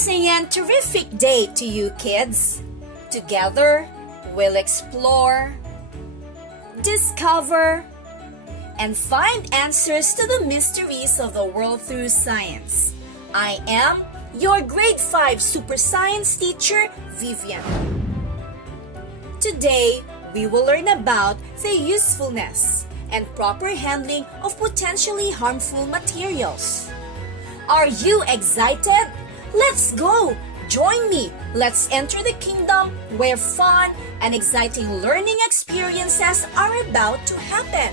blessing and terrific day to you, kids. Together, we'll explore, discover, and find answers to the mysteries of the world through science. I am your grade 5 super science teacher, Vivian. Today, we will learn about the usefulness and proper handling of potentially harmful materials. Are you excited? Let's go! Join me! Let's enter the kingdom where fun and exciting learning experiences are about to happen.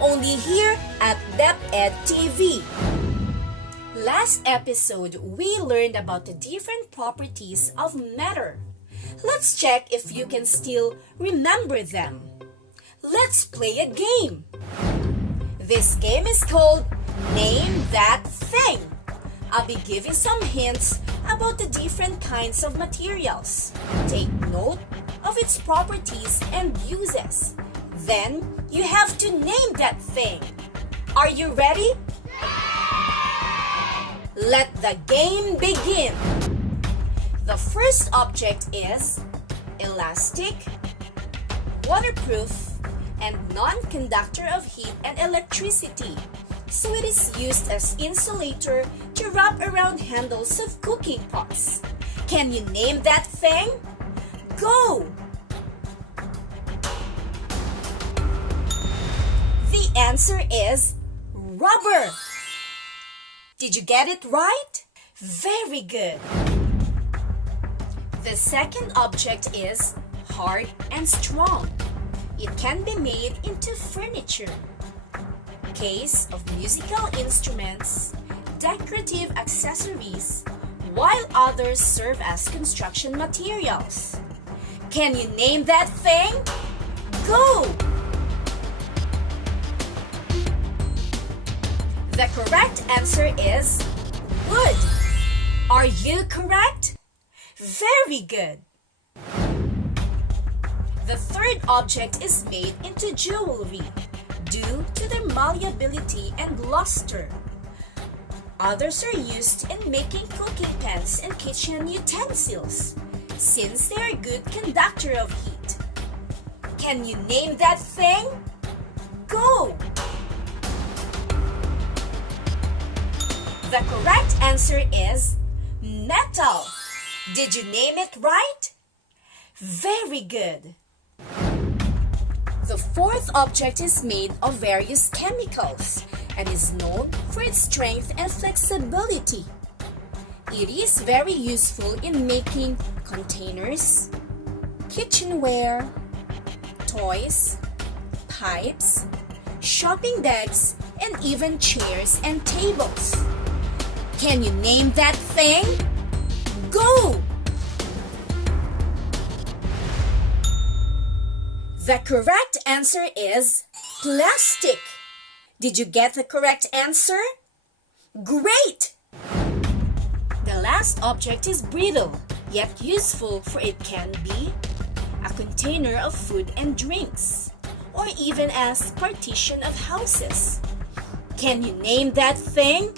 Only here at DepEd TV. Last episode, we learned about the different properties of matter. Let's check if you can still remember them. Let's play a game. This game is called Name That Thing. I'll be giving some hints about the different kinds of materials. Take note of its properties and uses. Then, you have to name that thing. Are you ready? Let the game begin. The first object is elastic, waterproof, and non-conductor of heat and electricity. So it is used as insulator to wrap around handles of cooking pots. Can you name that thing? Go! The answer is rubber. Did you get it right? Very good. The second object is hard and strong. It can be made into furniture, case of musical instruments, decorative accessories, while others serve as construction materials. Can you name that thing? Go! The correct answer is wood. Are you correct? Very good. The third object is made into jewelry due to their malleability and luster. Others are used in making cooking pans and kitchen utensils since they are a good conductor of heat. Can you name that thing? Go! The correct answer is metal. Did you name it right? Very good. The fourth object is made of various chemicals and is known for its strength and flexibility. It is very useful in making containers, kitchenware, toys, pipes, shopping bags, and even chairs and tables. Can you name that thing? Go! The correct answer is plastic. Did you get the correct answer? Great! The last object is brittle, yet useful, for it can be a container of food and drinks, or even as partition of houses. Can you name that thing?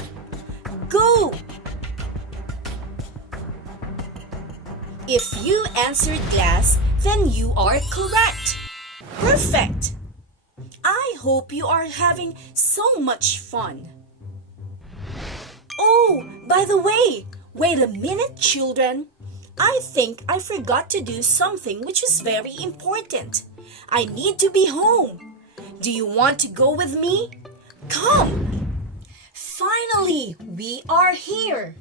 Go! If you answered glass, then you are correct. Perfect! I hope you are having so much fun. Oh, by the way, wait a minute, children. I think I forgot to do something which is very important. I need to be home. Do you want to go with me? Come! Finally, we are here.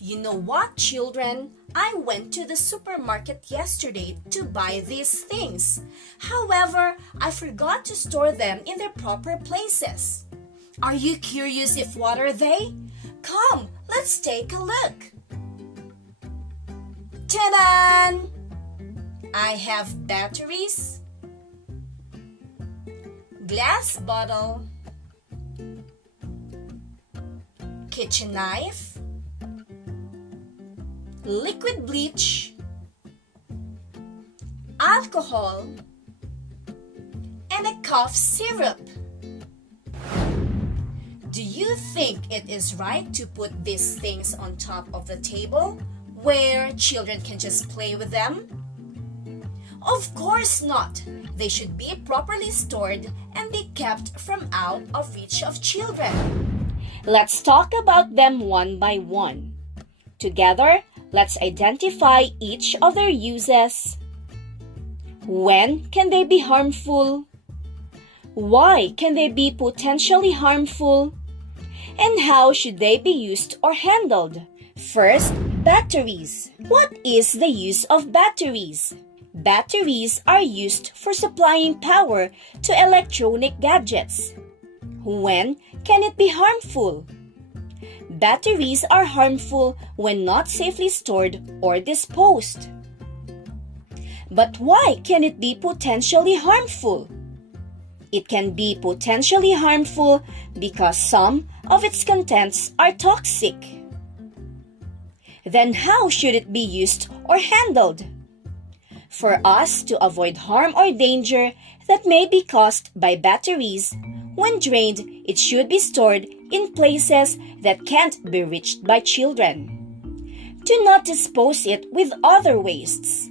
You know what, children? I went to the supermarket yesterday to buy these things. However, I forgot to store them in their proper places. Are you curious if what are they? Come, let's take a look. Ta-da! I have batteries, glass bottle, kitchen knife, liquid bleach, alcohol, and a cough syrup. Do you think it is right to put these things on top of the table where children can just play with them? Of course not. They should be properly stored and be kept from out of reach of children. Let's talk about them one by one. Together, let's identify each of their uses. When can they be harmful? Why can they be potentially harmful? And how should they be used or handled? First, batteries. What is the use of batteries? Batteries are used for supplying power to electronic gadgets. When can it be harmful? Batteries are harmful when not safely stored or disposed. But why can it be potentially harmful? It can be potentially harmful because some of its contents are toxic. Then how should it be used or handled? For us to avoid harm or danger that may be caused by batteries, when drained, it should be stored in places that can't be reached by children. Do not dispose it with other wastes,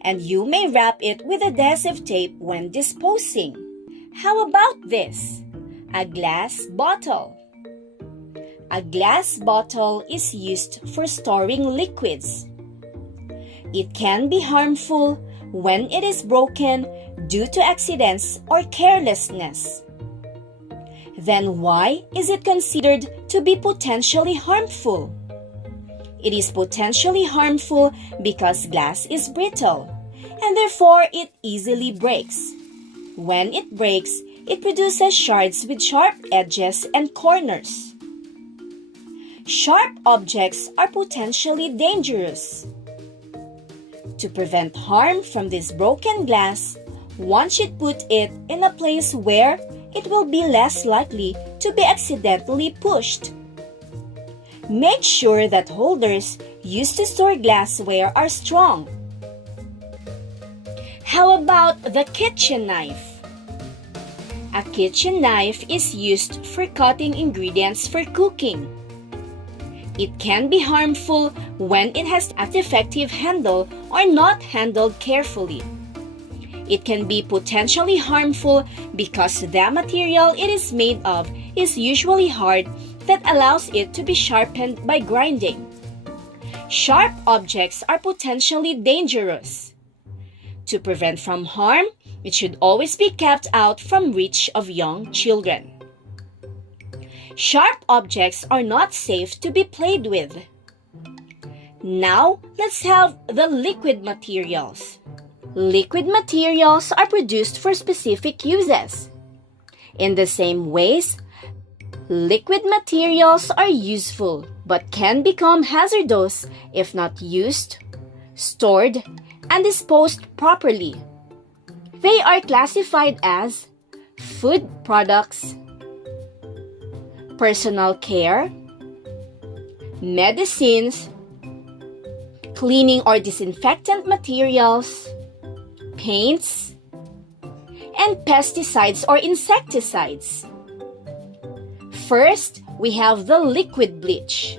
and you may wrap it with adhesive tape when disposing. How about this? A glass bottle. A glass bottle is used for storing liquids. It can be harmful when it is broken due to accidents or carelessness. Then why is it considered to be potentially harmful? It is potentially harmful because glass is brittle, and therefore it easily breaks. When it breaks, it produces shards with sharp edges and corners. Sharp objects are potentially dangerous. To prevent harm from this broken glass, one should put it in a place where it will be less likely to be accidentally pushed. Make sure that holders used to store glassware are strong. How about the kitchen knife? A kitchen knife is used for cutting ingredients for cooking. It can be harmful when it has a defective handle or not handled carefully. It can be potentially harmful because the material it is made of is usually hard that allows it to be sharpened by grinding. Sharp objects are potentially dangerous. To prevent from harm, it should always be kept out from reach of young children. Sharp objects are not safe to be played with. Now, let's have the liquid materials. Liquid materials are produced for specific uses. In the same ways, liquid materials are useful but can become hazardous if not used, stored, and disposed properly. They are classified as food products, personal care, medicines, cleaning or disinfectant materials, paints, and pesticides or insecticides. First, we have the liquid bleach.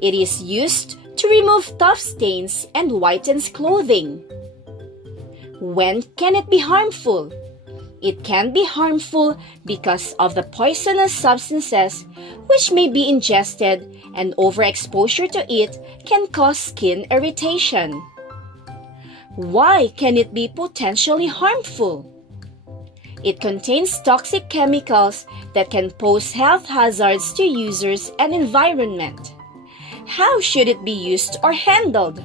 It is used to remove tough stains and whitens clothing. When can it be harmful? It can be harmful because of the poisonous substances which may be ingested, and overexposure to it can cause skin irritation. Why can it be potentially harmful? It contains toxic chemicals that can pose health hazards to users and environment. How should it be used or handled?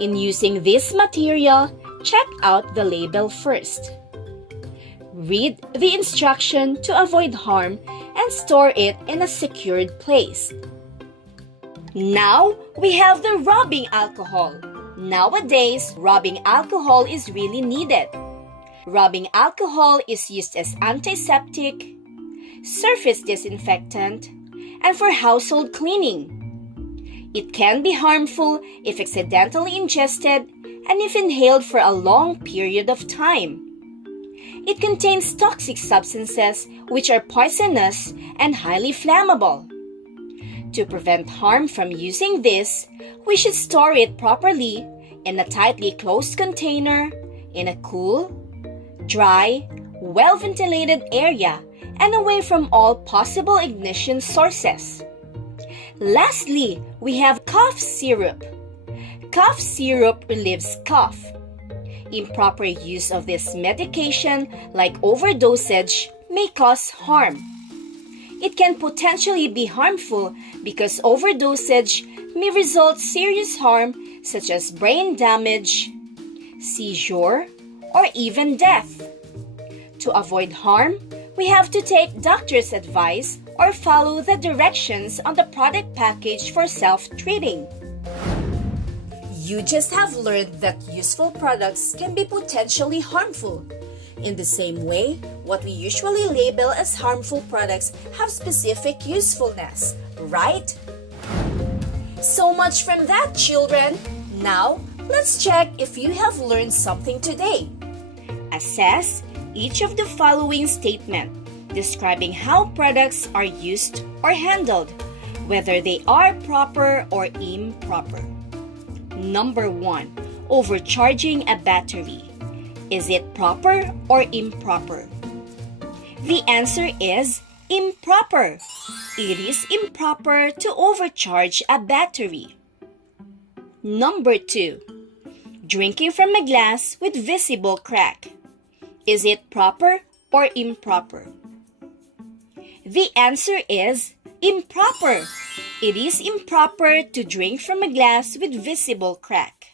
In using this material, check out the label first. Read the instruction to avoid harm and store it in a secured place. Now, we have the rubbing alcohol. Nowadays, rubbing alcohol is really needed. Rubbing alcohol is used as antiseptic, surface disinfectant, and for household cleaning. It can be harmful if accidentally ingested and if inhaled for a long period of time. It contains toxic substances which are poisonous and highly flammable. To prevent harm from using this, we should store it properly in a tightly closed container in a cool, dry, well-ventilated area and away from all possible ignition sources. Lastly, we have cough syrup. Cough syrup relieves cough. Improper use of this medication, like overdosage, may cause harm. It can potentially be harmful because overdosage may result serious harm such as brain damage, seizure, or even death. To avoid harm, we have to take doctor's advice or follow the directions on the product package for self-treating. You just have learned that useful products can be potentially harmful. In the same way, what we usually label as harmful products have specific usefulness, right? So much from that, children! Now, let's check if you have learned something today. Assess each of the following statements describing how products are used or handled, whether they are proper or improper. Number 1. Overcharging a battery. Is it proper or improper? The answer is improper. It is improper to overcharge a battery. Number 2. Drinking from a glass with visible crack. Is it proper or improper? The answer is improper. It is improper to drink from a glass with visible crack.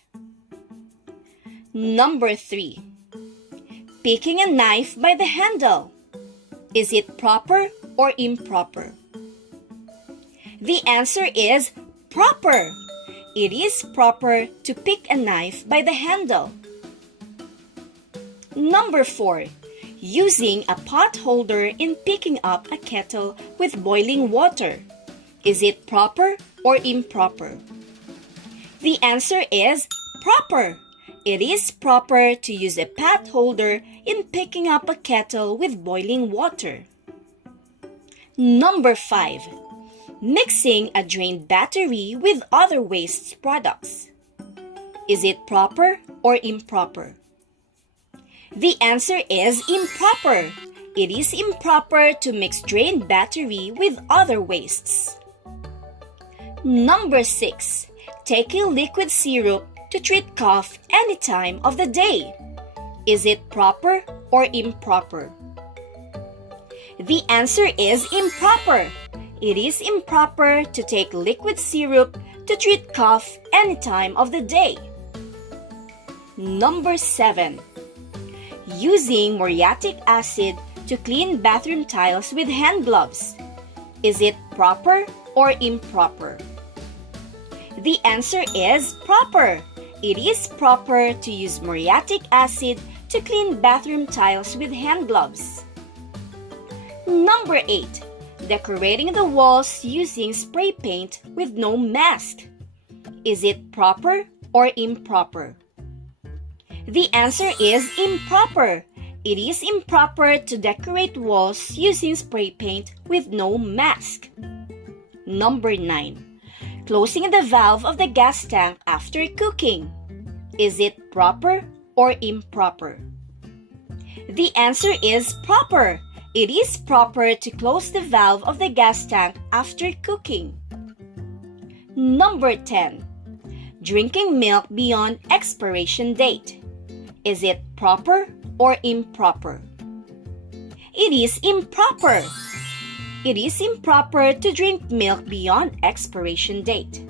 Number 3. Picking a knife by the handle. Is it proper or improper? The answer is proper. It is proper to pick a knife by the handle. Number 4. Using a pot holder in picking up a kettle with boiling water. Is it proper or improper? The answer is proper. It is proper to use a pot holder in picking up a kettle with boiling water. Number 5. Mixing a drained battery with other waste products. Is it proper or improper? The answer is improper. It is improper to mix drained battery with other wastes. Number 6. Taking liquid syrup to treat cough any time of the day. Is it proper or improper? The answer is improper. It is improper to take liquid syrup to treat cough any time of the day. Number 7. Using muriatic acid to clean bathroom tiles with hand gloves. Is it proper or improper? The answer is proper. It is proper to use muriatic acid to clean bathroom tiles with hand gloves. Number 8. Decorating the walls using spray paint with no mask. Is it proper or improper? The answer is improper. It is improper to decorate walls using spray paint with no mask. Number 9. Closing the valve of the gas tank after cooking. Is it proper or improper? The answer is proper. It is proper to close the valve of the gas tank after cooking. Number 10. Drinking milk beyond expiration date. Is it proper or improper? It is improper. It is improper to drink milk beyond expiration date.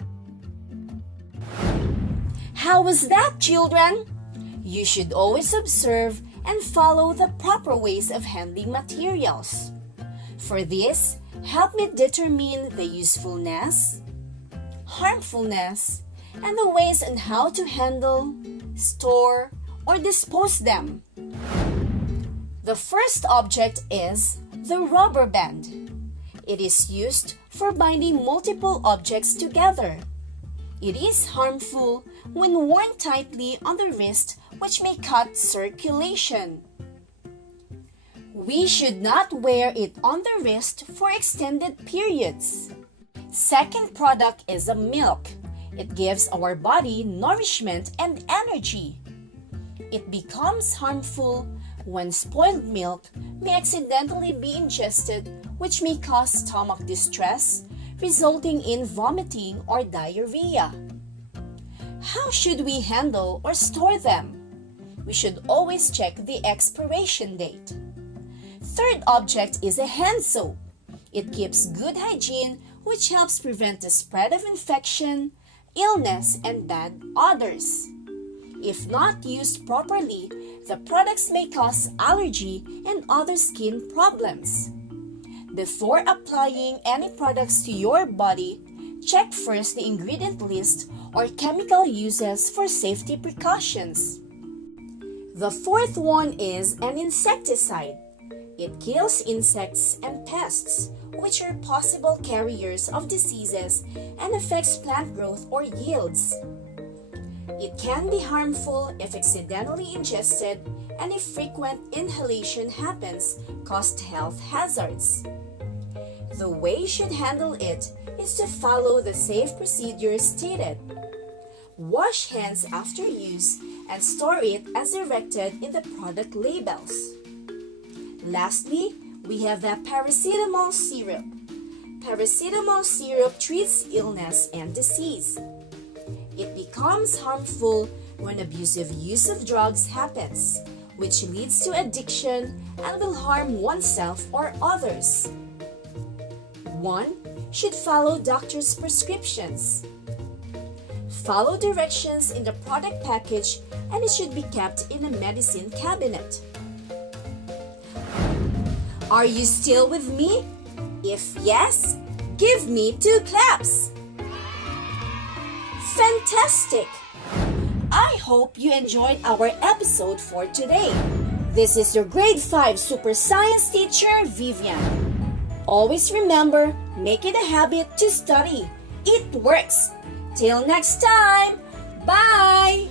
How was that, children? You should always observe and follow the proper ways of handling materials. For this, help me determine the usefulness, harmfulness, and the ways on how to handle, store, or dispose them. The first object is the rubber band. It is used for binding multiple objects together. It is harmful when worn tightly on the wrist, which may cut circulation. We should not wear it on the wrist for extended periods. Second product is a milk. It gives our body nourishment and energy. It becomes harmful when spoiled milk may accidentally be ingested, which may cause stomach distress, resulting in vomiting or diarrhea. How should we handle or store them? We should always check the expiration date. Third object is a hand soap. It keeps good hygiene, which helps prevent the spread of infection, illness, and bad odors. If not used properly, the products may cause allergy and other skin problems. Before applying any products to your body, check first the ingredient list or chemical uses for safety precautions. The fourth one is an insecticide. It kills insects and pests, which are possible carriers of diseases and affects plant growth or yields. It can be harmful if accidentally ingested, and if frequent inhalation happens, cause health hazards. The way you should handle it is to follow the safe procedures stated. Wash hands after use and store it as directed in the product labels. Lastly, we have the paracetamol syrup. Paracetamol syrup treats illness and disease. It becomes harmful when abusive use of drugs happens, which leads to addiction and will harm oneself or others. 1. Should follow doctor's prescriptions. Follow directions in the product package and it should be kept in a medicine cabinet. Are you still with me? If yes, give me 2 claps. Fantastic! I hope you enjoyed our episode for today. This is your grade 5 super science teacher, Vivian. Always remember, make it a habit to study. It works. Till next time, bye!